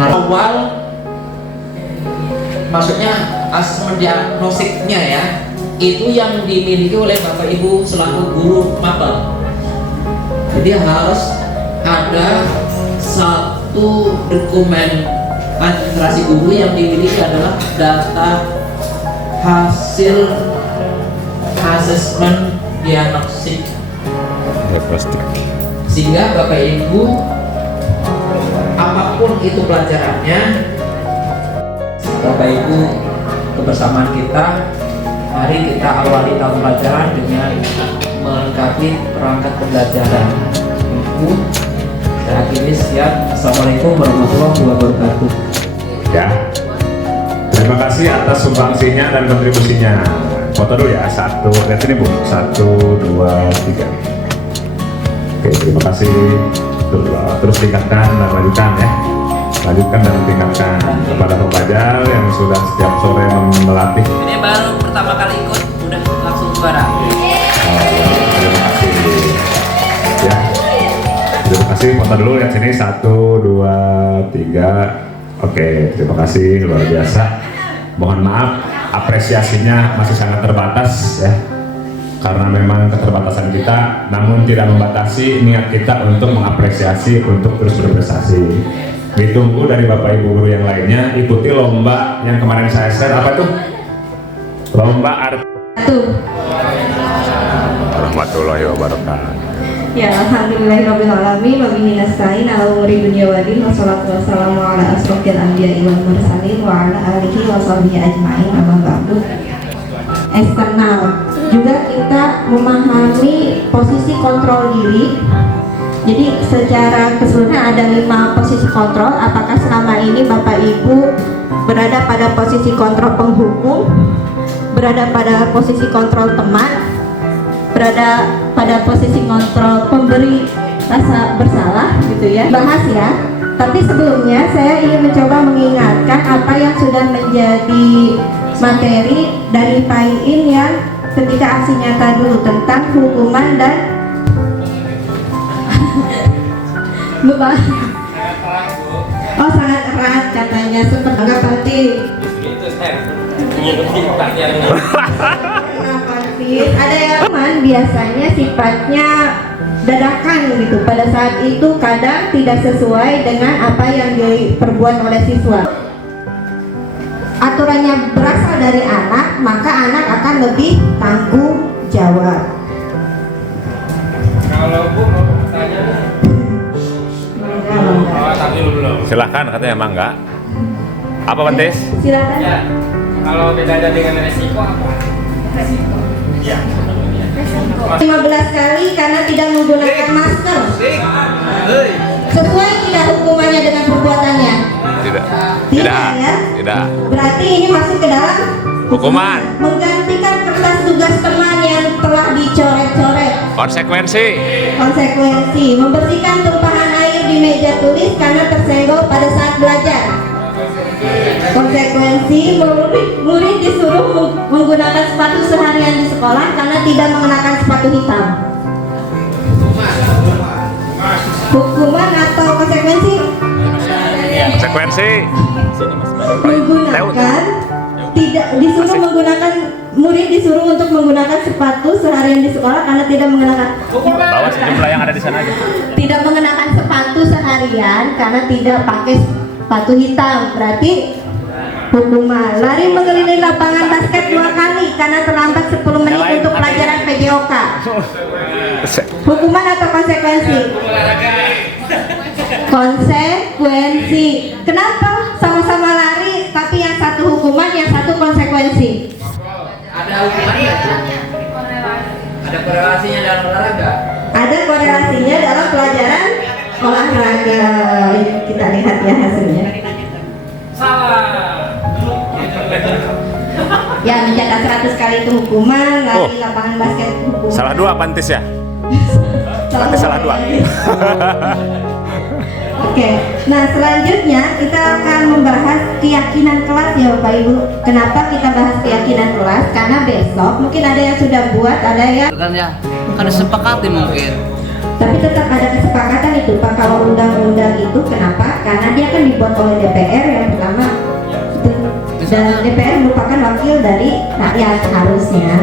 Nah, awal maksudnya asesmen diagnosiknya ya, itu yang dimiliki oleh Bapak Ibu selaku guru mapel. Jadi harus ada satu dokumen administrasi guru yang dimiliki adalah data hasil asesmen diagnostik, sehingga Bapak Ibu apapun itu pelajarannya, Bapak Ibu kebersamaan kita, mari kita awali tahun pelajaran dengan melengkapi perangkat pembelajaran buku. Dan akhirnya sekian. Assalamualaikum warahmatullahi wabarakatuh. Ya, terima kasih atas sumbangsinya dan kontribusinya. Foto dulu ya, lihat ini Bu, 1, 2, 3. Oke, terima kasih. Terus tingkatkan dan lanjutkan ya. Lanjutkan dan tingkatkan kepada pembelajar yang sudah setiap sore melatih. Ini baru pertama kali ikut, udah langsung juara. Terima kasih. Ya, terima kasih. Foto dulu ya sini, 1, 2, 3. Oke, terima kasih, luar biasa. Mohon maaf, apresiasinya masih sangat terbatas ya, karena memang keterbatasan kita, namun tidak membatasi niat kita untuk mengapresiasi, untuk terus berprestasi. Ditunggu dari Bapak Ibu guru yang lainnya, ikuti lomba yang kemarin saya share. Apa tuh? Lomba arti. Warahmatullahi wabarakatuh. Ya, alhamdulillahirrabbilalamin, wabihi nasta'in ala umuri dunya wa din, wassalatu wassalamu ala asrofil anbiya'i wal mursalin wa ala alihi wa sahbihi ajma'in, amma ba'du. Eksternal juga kita memahami posisi kontrol diri. Jadi secara keseluruhan ada 5 posisi kontrol. Apakah selama ini Bapak Ibu berada pada posisi kontrol penghukum, berada pada posisi kontrol teman, berada pada posisi kontrol pemberi rasa bersalah gitu ya, bahas ya. Tapi sebelumnya saya ingin mencoba mengingatkan apa yang sudah menjadi materi dari PAIN yang ketika aksi nyata dulu tentang hukuman dan beban. Oh, sangat erat katanya, seperti enggak pasti. Ada yang teman biasanya sifatnya dadakan gitu, pada saat itu kadang tidak sesuai dengan apa yang diperbuat oleh siswa. Aturannya berasal dari anak, maka anak akan lebih tanggung jawab. Kalau Bu mau bertanya nih. Oh, tapi belum. Silahkan, katanya emang enggak. Apa Pantes? Silakan. Ya, kalau bedanya dengan resiko apa? Resiko. Ya. 15 kali karena tidak menggunakan masker. Sesuai tidak hukumannya dengan perbuatannya? Tidak. Tidak ya? Tidak. Berarti ini masuk ke dalam Hukuman. Menggantikan kertas tugas teman yang telah dicoret-coret. Konsekuensi. Konsekuensi membersihkan tumpahan air di meja tulis karena tersenggol pada saat belajar. Konsekuensi murid disuruh menggunakan sepatu seharian di sekolah karena tidak mengenakan sepatu hitam. Hukuman atau konsekuensi? Konsekuensi. Menggunakan, tidak disuruh menggunakan, murid disuruh untuk menggunakan sepatu seharian di sekolah karena tidak mengenakan. Bawa sejumlah yang ada di sana aja. Tidak mengenakan sepatu seharian karena tidak pakai sepatu hitam, berarti hukuman. Lari mengelilingi lapangan basket 2 kali karena terlambat 10 menit untuk pelajaran PJOK. Hukuman atau konsekuensi? Konsekuensi. Kenapa sama-sama lari tapi yang satu hukuman, yang satu konsekuensi? Ada hubungannya? Ada korelasinya dalam olahraga? Ada korelasinya dalam pelajaran olahraga. Kita lihat ya hasilnya. Salah. Ya, mencetak 100 kali itu hukuman, lari lapangan basket hukuman. Salah 2 Pantes ya? Pantes salah 2. Oke, nah selanjutnya kita akan membahas keyakinan kelas ya Bapak Ibu. Kenapa kita bahas keyakinan kelas? Karena besok mungkin ada yang sudah buat, ada yang Kan ya, kan disepakati mungkin. Tapi tetap ada kesepakatan itu Pak, kalau undang-undang itu kenapa? Karena dia kan dibuat oleh DPR yang pertama itu. Dan DPR merupakan wakil dari rakyat harusnya.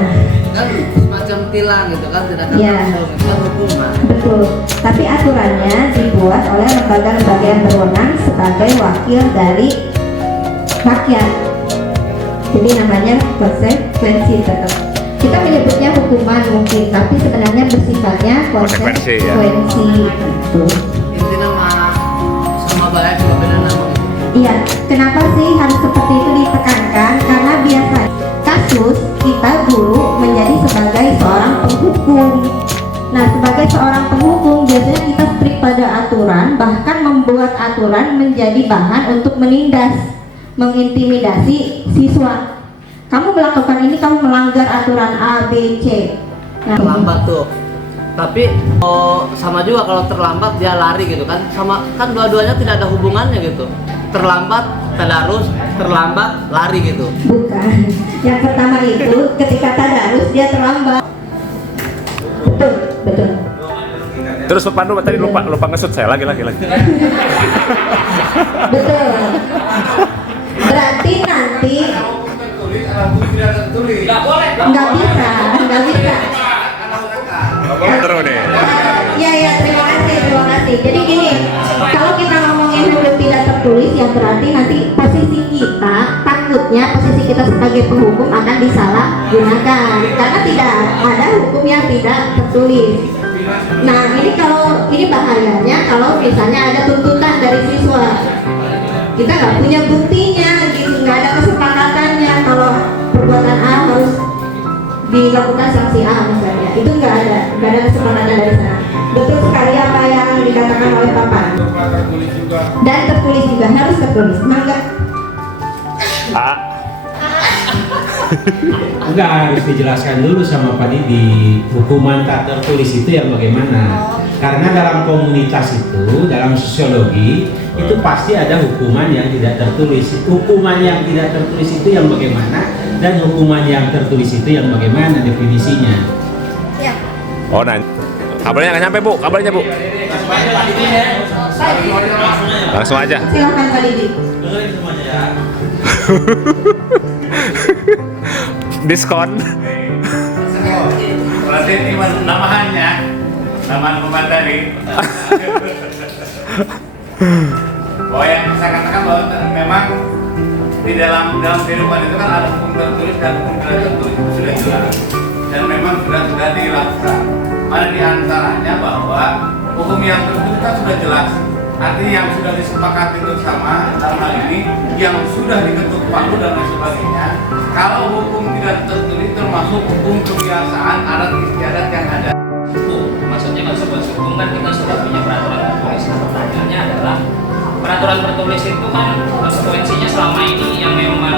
Kan semacam tilang gitu kan, tidak akan Iya. langsung itu kan hukuman. Betul. Tapi aturannya dibuat oleh lembaga-lembaga yang berwenang sebagai wakil dari rakyat. Jadi namanya konsekuensi tetap. Kita menyebutnya hukuman mungkin, tapi sebenarnya bersifatnya Konsekuensi, ya. konsekuensi. Gitu. Intinya mah sama baik juga beda nama. Iya, kenapa sih harus seperti itu ditekankan? Karena biasa kasus kita dulu menjadi sebagai seorang penghukum. Nah, sebagai seorang penghukum biasanya kita strict pada aturan, bahkan membuat aturan menjadi bahan untuk menindas, mengintimidasi siswa. Kamu melakukan ini, kamu melanggar aturan A, B, C. Nah, Terlambat tuh. Tapi sama juga kalau terlambat dia lari gitu kan, sama kan dua-duanya tidak ada hubungannya gitu. Terlambat tadarus, terlambat lari gitu. bukan. Yang pertama itu ketika tadarus dia terlambat. Betul, betul. Terus Pak Pandu tadi lupa ngesut saya lagi. Betul. Berarti nanti Nggak boleh. nggak bisa. Terus nih. Iya, terima kasih. Jadi gini, kalau kita ngomongin hukum tidak tertulis, ya berarti nanti posisi kita, takutnya posisi kita sebagai penghukum akan disalahgunakan, karena tidak ada hukum yang tidak tertulis. Nah, ini bahayanya kalau misalnya ada tuntutan dari siswa, kita nggak punya buktinya, gitu, nggak ada kesepakatannya kalau perbuatan A harus dilakukan sanksi A misalnya, itu nggak ada kesepakatan dari sana. Betul sekali apa yang dikatakan oleh Papa. Dan tertulis juga, harus tertulis. Mangga. Enggak, harus dijelaskan dulu sama Pak Didi, hukuman tak tertulis itu yang bagaimana. Karena dalam komunitas itu, dalam sosiologi itu pasti ada hukuman yang tidak tertulis. Hukuman yang tidak tertulis itu yang bagaimana, dan hukuman yang tertulis itu yang bagaimana definisinya. Oh, nah. Kabarnya nggak nyampe, Bu. Kabarnya, Bu. Langsung aja. Silakan Pak Didi. Diskon. Berarti ini namahannya, nama pembantu tadi. Bahwa yang saya katakan bahwa memang di dalam kehidupan itu kan ada hukum tertulis dan hukum tidak tertulis, itu sudah jelas dan memang sudah dilakukan. Mana di antaranya bahwa hukum yang tertulis kan sudah jelas. Artinya yang sudah disepakati bersama dalam hal ini yang sudah diketuk palu dan lain sebagainya. Kalau hukum tidak tertulis termasuk hukum kebiasaan adat istiadat yang ada. Maksudnya kan sebuah hukum kan kita sudah punya peraturan tertulis. Pertanyaannya adalah peraturan tertulis itu kan konsekuensinya selama ini yang memang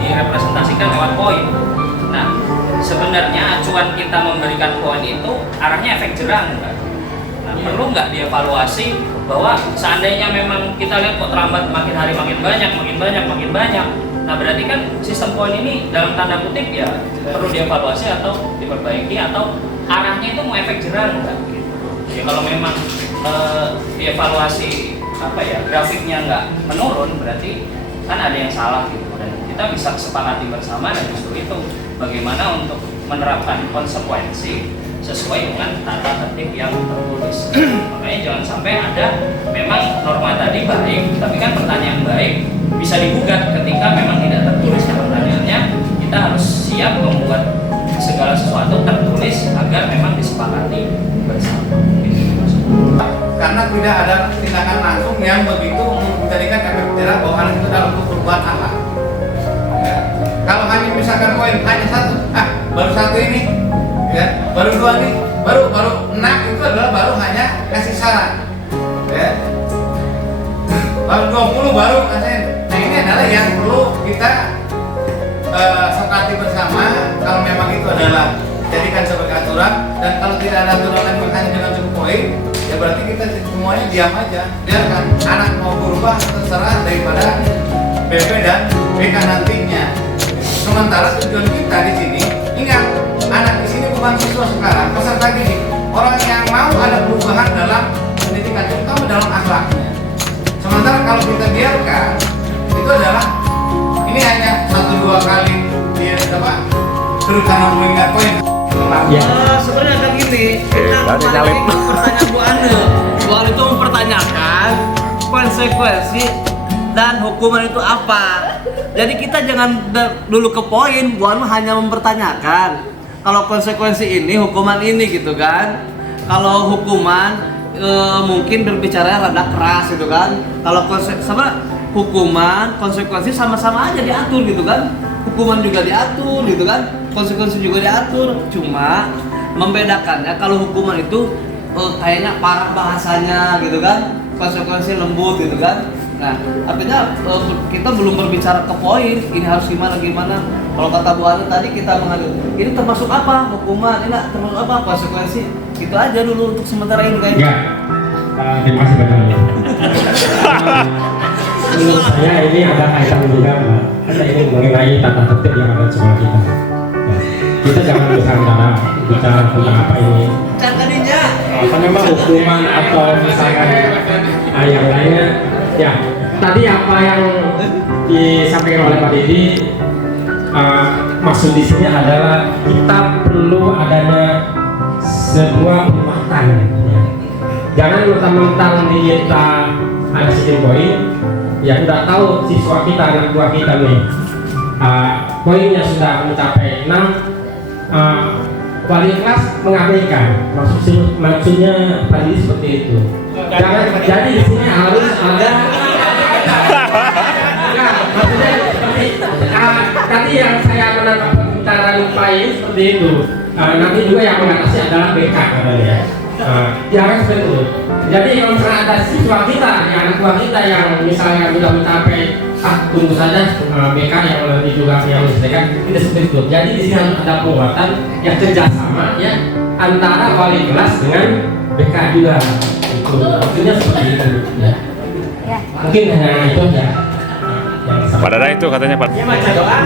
direpresentasikan lewat poin. Nah, sebenarnya acuan kita memberikan poin itu arahnya efek jerah kan? Nah, perlu nggak dievaluasi bahwa seandainya memang kita lihat kok terlambat makin hari makin banyak. Nah, berarti kan sistem poin ini dalam tanda kutip ya perlu dievaluasi atau diperbaiki atau arahnya itu mau efek jerah enggak gitu. Ya kalau memang dievaluasi grafiknya nggak menurun berarti kan ada yang salah gitu, dan kita bisa sepakati bersama dan justru itu bagaimana untuk menerapkan konsekuensi sesuai dengan tata tertib yang tertulis. Makanya jangan sampai ada memang norma tadi baik, tapi kan pertanyaan baik bisa digugat ketika memang tidak tertulis. Pertanyaannya kita harus siap membuat segala sesuatu tertulis agar memang disepakati bersama. Karena tidak ada tindakan langsung yang begitu menjadikan efek jerah bahwa anak itu dalam berbuat apa. Ya. Kalau hanya misalkan poin hanya satu, baru satu ini, ya, baru dua nih, baru 6 itu adalah baru hanya kasih saran, ya. Baru 20 baru kasih. Nah ini adalah yang perlu kita sepakati bersama. Kalau memang itu adalah jadikan sebagai aturan, dan kalau tidak ada aturan yang hanya dengan cukup poin, ya berarti kita semuanya diam aja, biarkan anak mau berubah terserah daripada BP dan BK nantinya. Sementara tujuan kita di sini, ingat anak di sini bukan siswa sekarang, peserta didik, orang yang mau ada perubahan jangan mengingat poin. Sebenarnya kan gini, kita Oke, kembali lagi ke pertanyaan Bu Ane. Bu Ane itu mempertanyakan konsekuensi dan hukuman itu apa. Jadi kita jangan dulu ke poin, Bu Ane hanya mempertanyakan. Kalau konsekuensi ini, hukuman ini gitu kan. Kalau hukuman mungkin berbicara rada keras gitu kan. Kalau hukuman, konsekuensi sama-sama aja diatur gitu kan. Hukuman juga diatur gitu kan, konsekuensi juga diatur. Cuma membedakannya kalau hukuman itu kayaknya parah bahasanya gitu kan, konsekuensi lembut gitu kan. Nah, artinya kita belum berbicara ke poin, ini harus gimana. Kalau kata Bu Anu tadi kita mengadu, ini termasuk apa hukuman, ini termasuk apa konsekuensi. Itu aja dulu untuk sementara ini kayaknya. Enggak. Terima kasih banyak. Menurut saya ini ada kaitan juga, Mbak. Ada ini mengenai tata tertib yang ada di sekolah kita. Ya. Kita jangan bicara tentang apa ini. Apa memang hukuman atau misalkan yang lainnya. Ya, tadi apa yang disampaikan oleh Pak Didi, maksud di sini adalah kita perlu adanya sebuah penguatan. Ya. Jangan mentang-mentang kita ada sistem poin, ya udah tahu siswa kita, anak buah kita nih, poinnya sudah mencapai 6, wali kelas mengabaikan. Maksudnya Pak Didi seperti itu. Jangan, jadi di sini harus ada. Nah, maksudnya seperti tadi yang saya menangkap perbicaraan Pak ini seperti itu. Nanti juga yang mengatasi adalah BK katanya. Jangan seperti itu. Jadi kalau misalnya ada siswa kita, ya anak buah kita yang misalnya sudah mencapai tunggu saja BK yang nanti juga yang menyelesaikan, tidak seperti itu. Jadi di sini harus ada penguatan yang kerjasama ya antara wali kelas dengan BK juga. Itu maksudnya seperti itu ya. Mungkin hanya itu ya. Pak Dada itu katanya Pak. Ya baca doa.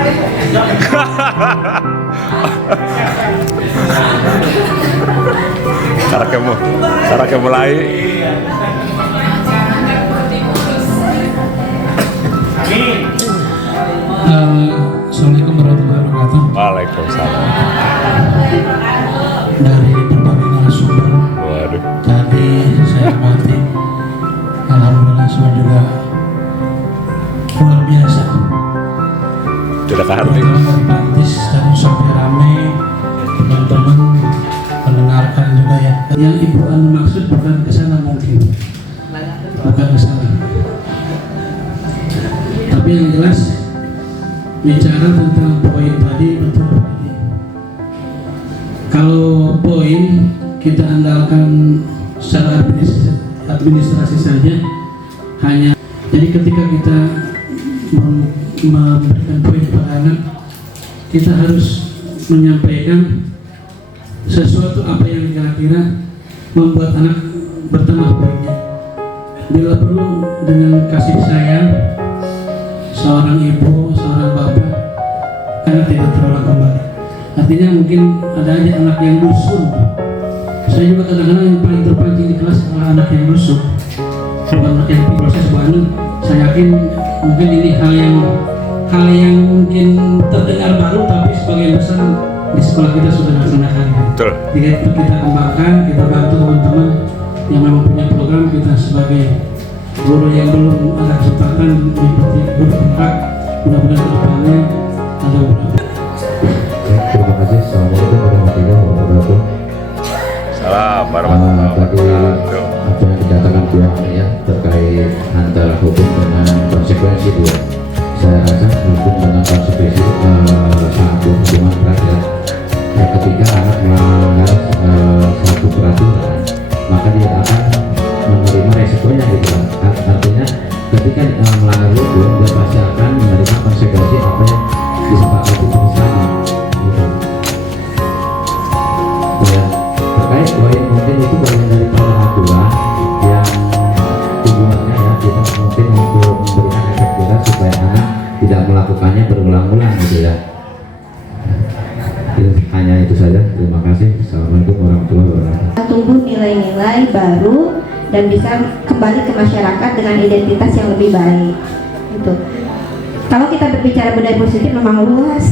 Cara mulai. Assalamualaikum warahmatullahi wabarakatuh. Waalaikumsalam. Dari berbagai narasumber Waduh. tadi saya amati, alhamdulillah semua juga luar biasa. Tidak ke hati. Teman-teman dari Pantis tadi sampai rame, teman-teman mendengarkan juga ya. Yang Ibu Anu maksud bukan ke sana mungkin, bukan ke sana. Tapi yang jelas bicara tentang poin tadi betul Pak Didi. Kalau poin kita andalkan secara administrasi saja, hanya jadi ketika kita memberikan poin kepada anak, kita harus menyampaikan sesuatu apa yang kira-kira membuat anak bertambah poinnya. Bila perlu dengan kasih sayang seorang ibu, seorang bapak, karena tidak terulang kembali. Artinya mungkin ada aja anak yang lusuh. Saya juga kadang-kadang yang paling terpancing di kelas adalah anak yang lusuh, bukan anak yang proses buanan. Saya yakin mungkin ini hal yang mungkin terdengar baru, tapi sebagian besar di sekolah kita sudah dilaksanakan. Betul. Jadi itu kita kembangkan, kita bantu teman-teman yang memang punya program. Kita sebagai guru yang belum ada kesempatan mengikuti guru berhak, mudah-mudahan kedepannya ada beberapa. Terima kasih. Assalamualaikum warahmatullahi wabarakatuh. Salam warahmatullahi Tadi wabarakatuh. apa yang dikatakan pihak ya terkait antara hukum dengan konsekuensi dia. Saya rasa hukum dengan konsekuensi satu hukuman berat ya. Ketika anak melanggar satu peraturan, maka dia akan menerima resikonya gitu kan. Artinya ketika melanggar hukum, dia pasti akan menerima konsekuensi apa yang disepakati bersama. Gitu. Ya, terkait poin mungkin itu bagian dari peraturan yang tujuannya ya kita mungkin untuk memberikan efek jelas supaya anak tidak melakukannya berulang-ulang gitu ya. Hanya itu saja. Terima kasih. Assalamualaikum warahmatullahi wabarakatuh. Tumbuh nilai-nilai baru dan bisa kembali ke masyarakat dengan identitas yang lebih baik. Gitu. Kalau kita berbicara budaya positif memang luas.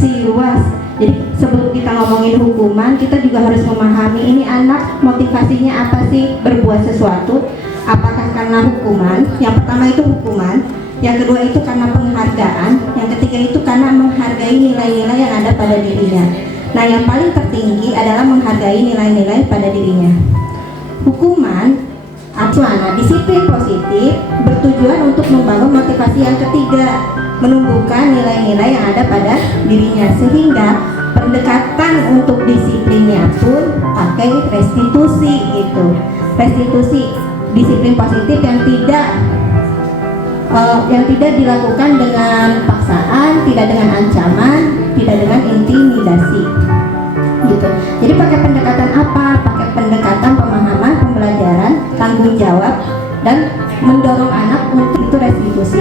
Jadi sebelum kita ngomongin hukuman, kita juga harus memahami ini anak motivasinya apa sih berbuat sesuatu. Apakah karena hukuman? Yang pertama itu hukuman, yang kedua itu karena penghargaan, yang ketiga itu karena menghargai nilai-nilai yang ada pada dirinya. Nah, yang paling tertinggi adalah menghargai nilai-nilai pada dirinya. Hukuman atau disiplin positif bertujuan untuk membangun motivasi yang ketiga, menumbuhkan nilai-nilai yang ada pada dirinya, sehingga pendekatan untuk disiplinnya pun pakai restitusi gitu. Restitusi disiplin positif yang tidak dilakukan dengan paksaan, tidak dengan ancaman, tidak dengan intimidasi gitu. Jadi pakai pendekatan apa? Pakai pendekatan pemahaman, pembelajaran, tanggung jawab, dan mendorong anak untuk itu restitusi.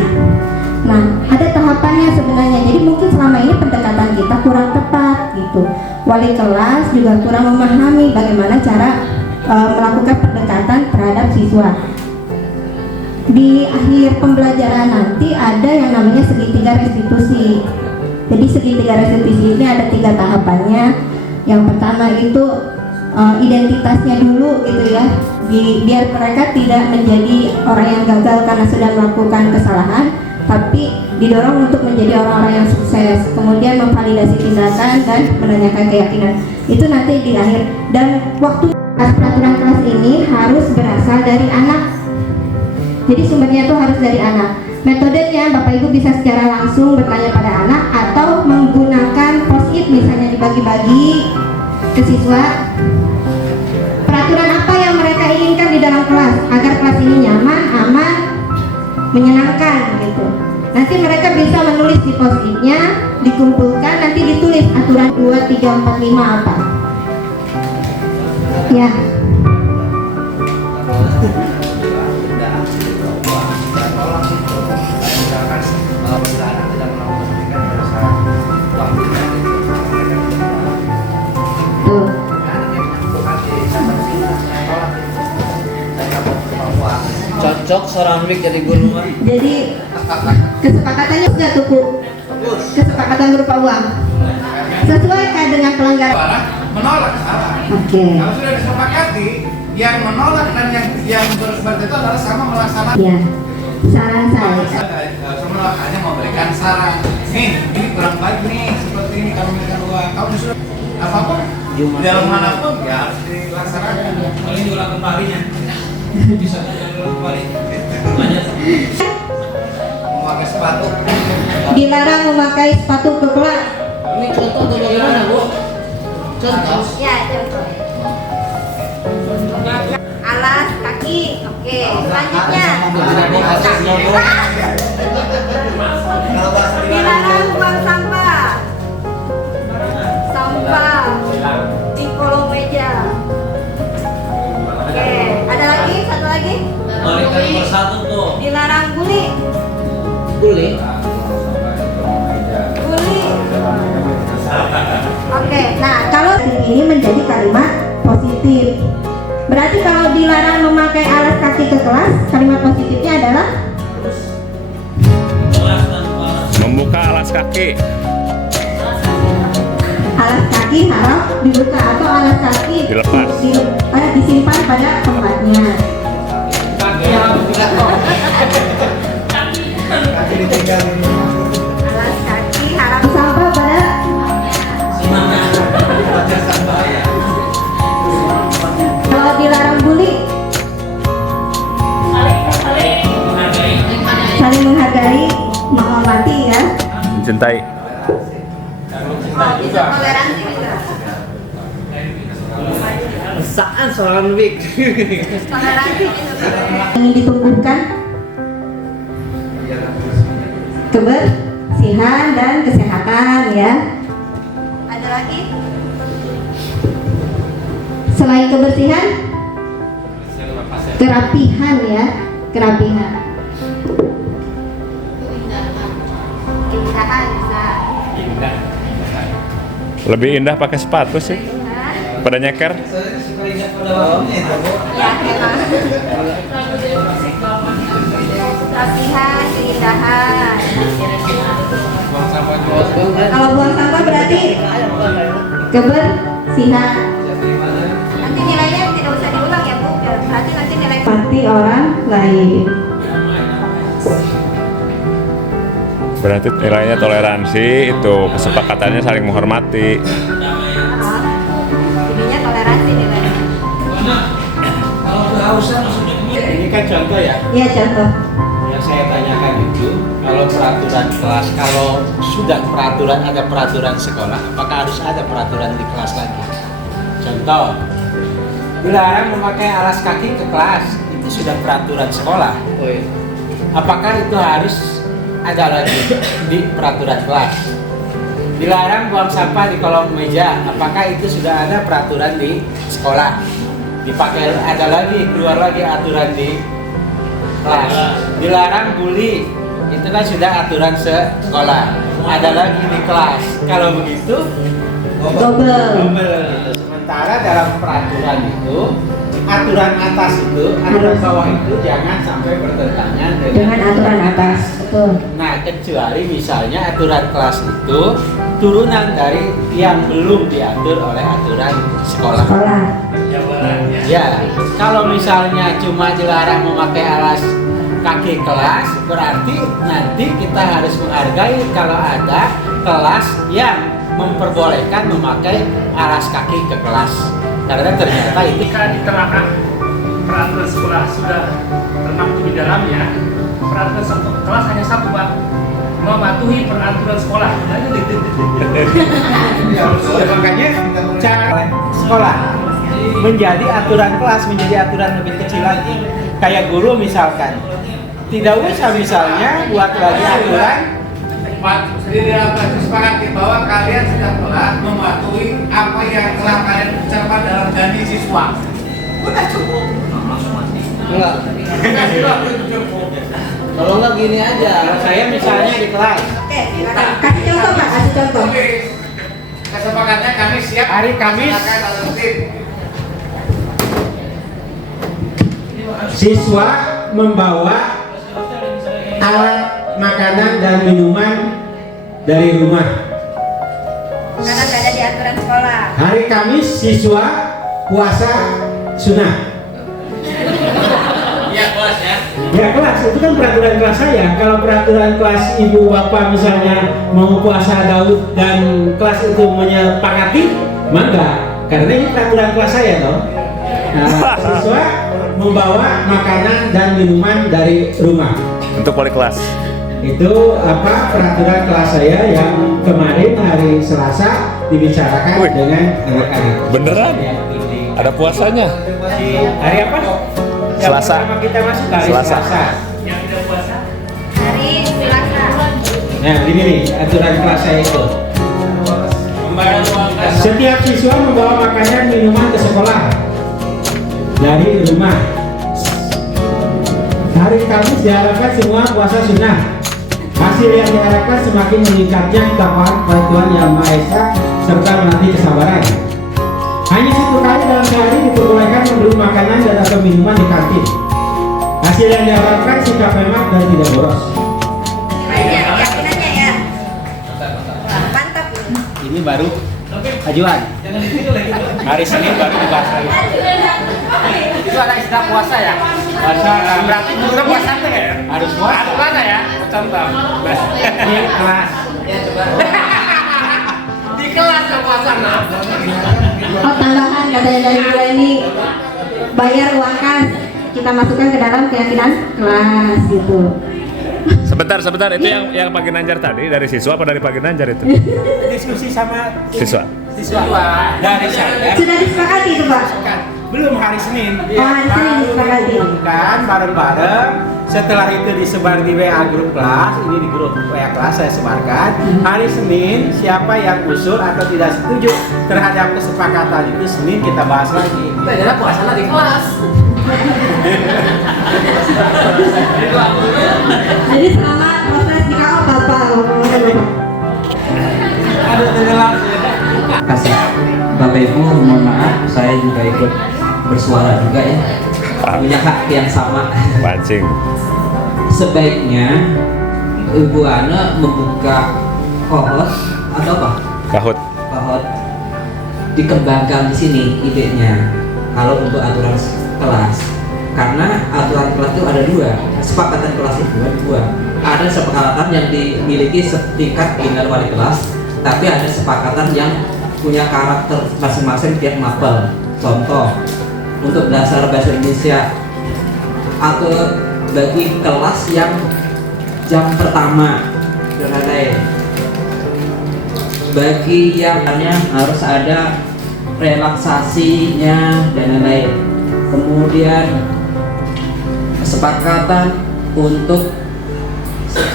Nah, ada tahapannya sebenarnya. Jadi mungkin selama ini pendekatan kita kurang tepat gitu. Wali kelas juga kurang memahami bagaimana cara melakukan pendekatan terhadap siswa. Di akhir pembelajaran nanti ada yang namanya segitiga restitusi. Jadi segitiga restitusi ini ada 3 tahapannya. Yang pertama itu identitasnya dulu gitu ya, biar mereka tidak menjadi orang yang gagal karena sudah melakukan kesalahan, tapi didorong untuk menjadi orang-orang yang sukses. Kemudian memvalidasi tindakan dan menanyakan keyakinan. Itu nanti di akhir. Dan waktu peraturan kelas ini harus berasal dari anak. Jadi sumbernya itu harus dari anak. Metodenya Bapak Ibu bisa secara langsung bertanya pada anak atau menggunakan post-it misalnya dibagi-bagi ke siswa. Peraturan apa yang mereka inginkan di dalam kelas agar kelas ini nyaman, aman, menyenangkan gitu. Nanti mereka bisa menulis di post-itnya, dikumpulkan, nanti ditulis aturan 2, 3, 4, 5 apa. Ya. Cocok seorang Wik jadi guru mah. Jadi kesepakatannya sudah cukup. Kesepakatan berupa uang. Sesuai dengan pelanggaran. Menolak salah. Oke. Kalau sudah disepakati, yang menolak dan yang berbuat itu adalah sama melaksanakan. Ya. Saran saya. Semua hanya memberikan saran. Nih, ini kurang baik nih, seperti ini kalau memberikan uang. Kamu sudah apapun dalam manapun ya harus dilaksanakan. Paling diulang kembalinya. Bisa diulang kembali. Memakai sepatu. Dilarang memakai sepatu ke kelas. Ini contoh atau bagaimana, Bu? Contoh. Ya, contoh. Alas kaki. Oke, selanjutnya. Dilarang buang sampah. Sampah di kolong meja. Oke, ada lagi? Satu lagi? Balik ke nomor 1 tuh. Dilarang bully. Bully. Bully. Oke, nah kalau ini menjadi kalimat positif. Berarti kalau dilarang memakai alas kaki ke kelas, kalimat positifnya adalah Membuka alas kaki. alas kaki harus dibuka atau alas kaki Dilepas. disimpan pada tempatnya. Kaki harus dilepas. Kaki ditinggalin. Alas kaki harap sampah pada kalau dilarang bully, saling menghargai, menghormati ya. Mencintai. Bisa toleransi bisa. Saan seorang Wik. Toleransi ingin ditumbuhkan kebersihan dan kesehatan ya. Ada lagi? Selain kebersihan, kerapihan ya, kerapihan. Keindahan bisa. Lebih indah pakai sepatu sih. Pada nyeker. Ya, memang. Kasihan, keindahan. Buang sampah juga. Kalau buang sampah berarti kebersihan. Nanti nilainya tidak usah diulang ya Bu. Berarti nanti nilai pasti orang lain. Berarti nilainya toleransi, itu kesepakatannya saling menghormati. Ininya toleransi nilainya. Ini kan contoh ya. Iya contoh. Yang saya tanyakan itu, kalau peraturan kelas, kalau sudah peraturan, ada peraturan sekolah, apakah harus ada peraturan di kelas lagi? Contoh, dilarang memakai alas kaki ke kelas, itu sudah peraturan sekolah. Apakah itu harus ada lagi di peraturan kelas? Dilarang buang sampah di kolong meja, apakah itu sudah ada peraturan di sekolah? Dipakai ada lagi, keluar lagi aturan di kelas. Dilarang bully, itu kan sudah aturan sekolah, ada lagi di kelas. Kalau begitu double. Sementara dalam peraturan itu, aturan atas itu, aturan bawah itu jangan sampai bertentangan Dengan aturan atas. Betul. Nah, kecuali misalnya aturan kelas itu turunan dari yang belum diatur oleh aturan sekolah. Ya, kalau misalnya cuma dilarang memakai alas kaki kelas, berarti nanti kita harus menghargai kalau ada kelas yang memperbolehkan memakai alas kaki ke kelas. Karena ternyata itu Jika di tengah peraturan sekolah sudah termaktub di dalamnya, peraturan kelas hanya satu Pak, mematuhi peraturan sekolah. makanya cara sekolah menjadi aturan kelas, menjadi aturan lebih kecil lagi. Kayak guru misalkan, tidak usah misalnya buat lagi aturan. Pak, di dalam disepakati bahwa kalian sudah telah mematuhi apa yang telah kalian ucapkan dalam janji siswa. Udah cukup. Enggak. Kalau enggak gini aja. Kalau saya misalnya di kelas, Oke, silakan. Kasih contoh Pak, kasih contoh. Kesepakatannya kami siap. hari Kamis Silakan dalam tim. siswa membawa alat makanan dan minuman dari rumah. Karena nggak ada di aturan sekolah. Hari Kamis siswa puasa sunnah. Iya, kelas ya. Ya kelas, itu kan peraturan kelas saya. Kalau peraturan kelas ibu bapak misalnya mau puasa Daud dan kelas itu menyepakati, maka karena ini peraturan kelas saya toh. Nah, siswa membawa makanan dan minuman dari rumah. Untuk wali kelas. Itu apa peraturan kelas saya yang kemarin hari Selasa dibicarakan Wih. dengan anak-anak. Beneran? Ada puasanya? Hari apa? Yang Selasa. pertama kita masuk hari Selasa. Selasa. Hari Selasa. Nah, gini nih aturan kelas saya itu. Setiap siswa membawa makanan minuman ke sekolah dari rumah. Hari Kamis diharapkan semua puasa sunnah. Hasil yang diharapkan semakin meningkatnya ketakwaan kepada Tuhan Yang Maha Esa serta melatih kesabaran. Hanya satu kali dalam sehari diperbolehkan membeli makanan dan atau minuman di kantin. Hasil yang diharapkan sikap hemat dan tidak boros. Keyakinannya ya. Wah, mantap. Ini baru ajuan. Hari Senin baru dibahas lagi. Itu ada istilah puasa ya? Puasa Berarti kita puasa tuh ya? harus puasa. Aturannya ya? Contoh. Di kelas. Di kelas ya puasa nah. Oh tambahan katanya dari mulai ini bayar uang kas kita masukkan ke dalam keyakinan kelas gitu. Sebentar, itu yang Pak Ginanjar tadi dari siswa apa dari Pak Ginanjar itu? Diskusi sama Siswa. dari saya. Sudah disepakati itu Pak. Belum hari Senin. Oh, hari Senin disepakati. Kan bareng-bareng. Setelah itu disebar di WA grup kelas, ini di grup WA kelas saya sebarkan. Hari Senin siapa yang usul atau tidak setuju terhadap kesepakatan itu Senin kita bahas lagi. Kita puasa di kelas. Jadi selama proses di KO Bapak. Aduh jelas. Kasih Bapak Ibu, mohon maaf saya juga ikut bersuara juga ya. Punya hak yang sama. Pancing. sebaiknya Ibu Ana membuka kohort atau apa? Kahut. Kohort dikembangkan di sini idenya kalau untuk aturan kelas, karena aturan kelas itu ada dua, kesepakatan kelas itu ada dua. Ada kesepakatan yang dimiliki setingkat dengan wali kelas, tapi ada kesepakatan yang punya karakter masing-masing tiap mapel. Contoh, untuk dasar bahasa Indonesia atau bagi kelas yang jam pertama dan lain-lain. Bagi yang lainnya harus ada relaksasinya dan lain-lain. Kemudian kesepakatan untuk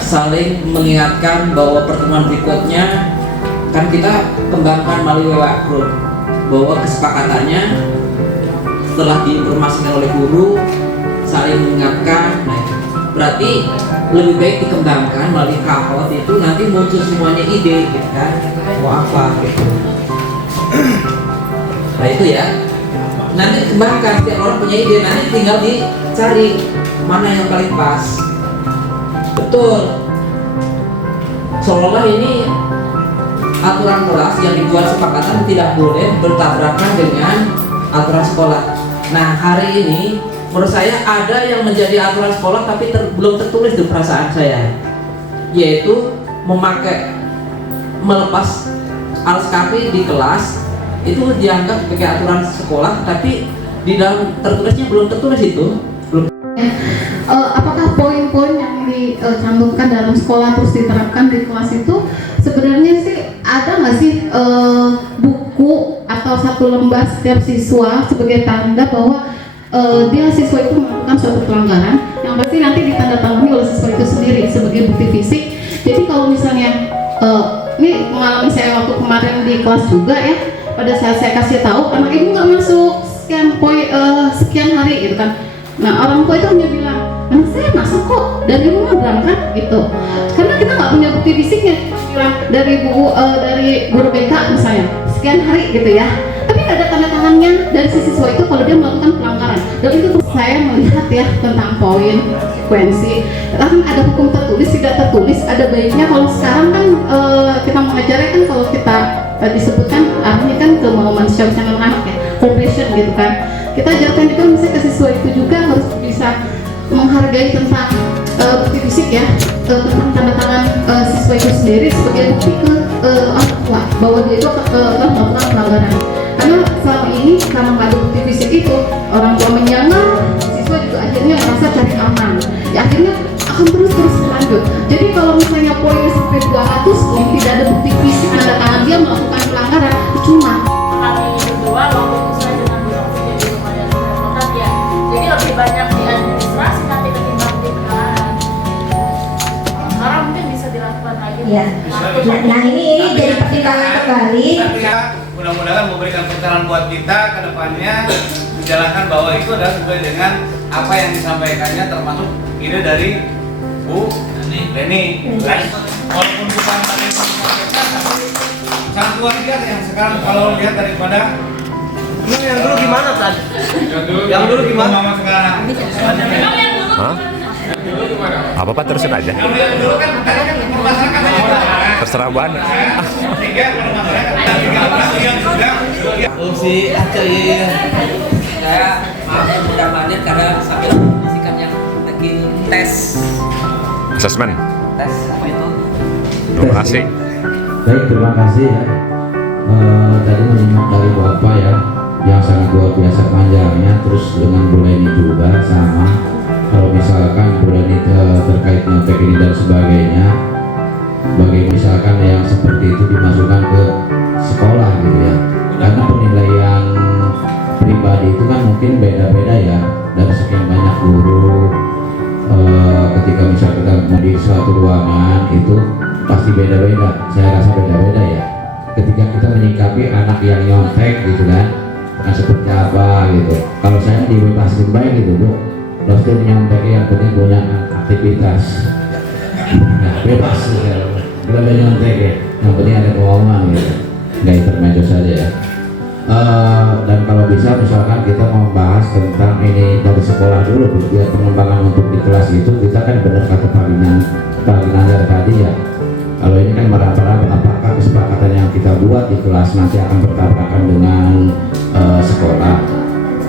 saling mengingatkan bahwa pertemuan berikutnya kan kita kembangkan melalui WA group, bahwa kesepakatannya setelah diinformasikan oleh guru saling mengingatkan. Nah, berarti lebih baik dikembangkan melalui kahot, itu nanti muncul semuanya ide gitu kan, mau apa gitu. Nah itu ya, nanti dikembangkan, setiap orang punya ide, nanti tinggal dicari mana yang paling pas. Betul, seolah ini aturan kelas yang dibuat sepakatan tidak boleh bertabrakan dengan aturan sekolah. Nah hari ini menurut saya ada yang menjadi aturan sekolah tapi belum tertulis di perasaan saya, yaitu melepas alas kaki di kelas itu dianggap sebagai aturan sekolah, tapi di dalam tertulisnya belum tertulis itu. Apakah poin-poin yang dicantumkan dalam sekolah terus diterapkan di kelas itu sebenarnya sih ada nggak sih buku atau satu lembar setiap siswa sebagai tanda bahwa dia siswa itu melakukan suatu pelanggaran yang pasti nanti ditandatangani oleh siswa itu sendiri sebagai bukti fisik. Jadi kalau misalnya ini pengalaman saya waktu kemarin di kelas juga ya, pada saat saya kasih tahu anak ibu nggak masuk sekian hari gitu kan. Nah orang tua itu hanya bilang, anak saya masuk kok dari rumah berangkat gitu, karena kita nggak punya bukti fisiknya. Bilang dari guru BK misalnya sekian hari gitu ya, tapi nggak ada tanda tangannya dari si siswa itu kalau dia melakukan pelanggaran. Dan itu saya melihat ya tentang poin konsekuensi, kan ada hukum tertulis tidak tertulis. Ada baiknya kalau sekarang kan kita mengajarnya kan kalau kita disebutkan artinya kan ke manusiawisan anak ya, compassion gitu kan. Kita ajarkan juga misalnya ke siswa itu juga harus bisa menghargai tentang bukti fisik ya, tentang tanda tangan siswa itu sendiri sebagai bukti ke orang tua bahwa dia itu telah melakukan pelanggaran. Karena selama ini karena nggak ada bukti fisik itu, orang tua menyangka, siswa juga akhirnya merasa cari aman. Ya akhirnya akan terus berlanjut. Jadi kalau misalnya poinnya sampai 200 poin tidak ada bukti fisik tanda tangan dia melakukan pelanggaran, cuma kami berdua waktu itu saya dengan Bu Novi jadi lumayan berangkat ya. Jadi lebih banyak di administrasi nanti ketimbang di penelaran. Sekarang mungkin bisa dilakukan lagi. Ya. Nah ini jadi pertimbangan kembali. Mudah-mudahan memberikan pencerahan buat kita ke depannya, menjalankan bahwa itu adalah sesuai dengan apa yang disampaikannya, termasuk ide dari Bu Leni. Walaupun bukan tadi sangat luar biasa yang sekarang kalau lihat daripada yang dulu gimana tadi? Yang dulu gimana? Sekarang. Hah? Apa Pak, terusin aja. Kalau yang dulu kan tadi kan masyarakat hanya Terserah Ban. sehingga kalau masyarakat yang sudah Si Aceh ya. Saya maaf sudah lanjut karena sambil sikap yang lagi tes Asesmen. apa itu. Terima kasih. Baik, terima kasih ya. Tadi menyimak dari Bapak ya, yang sangat luar biasa panjangnya, terus dengan Bu Leni juga sama. Kalau misalkan Bu Leni terkait nyontek ini dan sebagainya, bagi misalkan yang seperti itu dimasukkan ke sekolah gitu ya, karena penilaian pribadi itu kan mungkin beda-beda ya dari sekian banyak guru. Ketika misalnya kita di suatu ruangan itu pasti beda-beda, saya rasa beda-beda ya. Ketika kita menyikapi anak yang nyontek gitu kan, seperti apa gitu. Kalau saya dibebasin baik gitu Bu, pasti nyontek yang penting punya aktivitas. Nah, bebas ya, boleh nyontek ya. Yang penting ada keuangan gitu, nggak intermezzo saja ya. Dan kalau bisa misalkan kita membahas tentang ini dari sekolah dulu biar pengembangan untuk di kelas itu kita kan benar kata Pak Nandar tadi ya, kalau ini kan meraba-raba apakah kesepakatan yang kita buat di kelas nanti akan bertabrakan dengan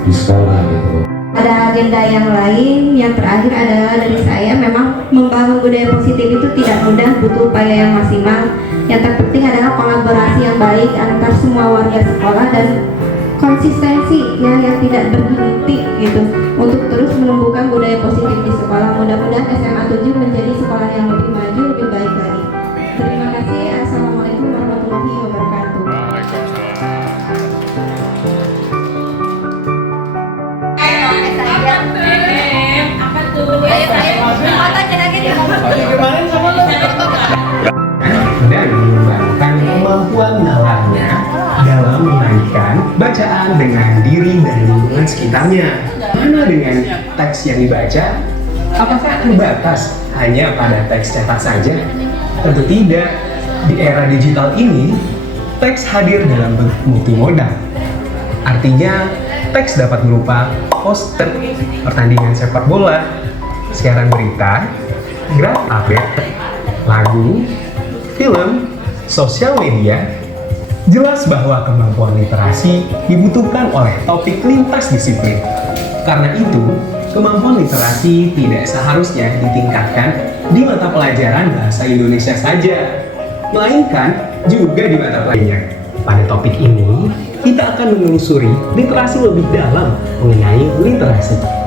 di sekolah gitu. Ada agenda yang lain, yang terakhir adalah dari saya, memang membangun budaya positif itu tidak mudah, butuh upaya yang maksimal. Yang terpenting adalah kolaborasi yang baik antar semua warga sekolah dan konsistensi ya, yang tidak berhenti gitu untuk terus menumbuhkan budaya positif di sekolah. Mudah-mudahan SMA 7 menjadi sekolah yang lebih maju, lebih baik lagi. Terima kasih. Assalamualaikum warahmatullahi wabarakatuh. Dan mengembangkan kemampuan nalarnya dalam menaikkan bacaan dengan diri dan lingkungan sekitarnya. Mana dengan teks yang dibaca? Apakah terbatas hanya pada teks cetak saja? Tentu tidak. Di era digital ini, teks hadir dalam bentuk multimodal. Artinya, teks dapat berupa poster, pertandingan sepak bola, siaran berita, graf update, lagu, film, sosial media. Jelas bahwa kemampuan literasi dibutuhkan oleh topik lintas disiplin. Karena itu, kemampuan literasi tidak seharusnya ditingkatkan di mata pelajaran bahasa Indonesia saja, melainkan juga di mata pelajaran. Pada topik ini, kita akan menelusuri literasi lebih dalam mengenai literasi.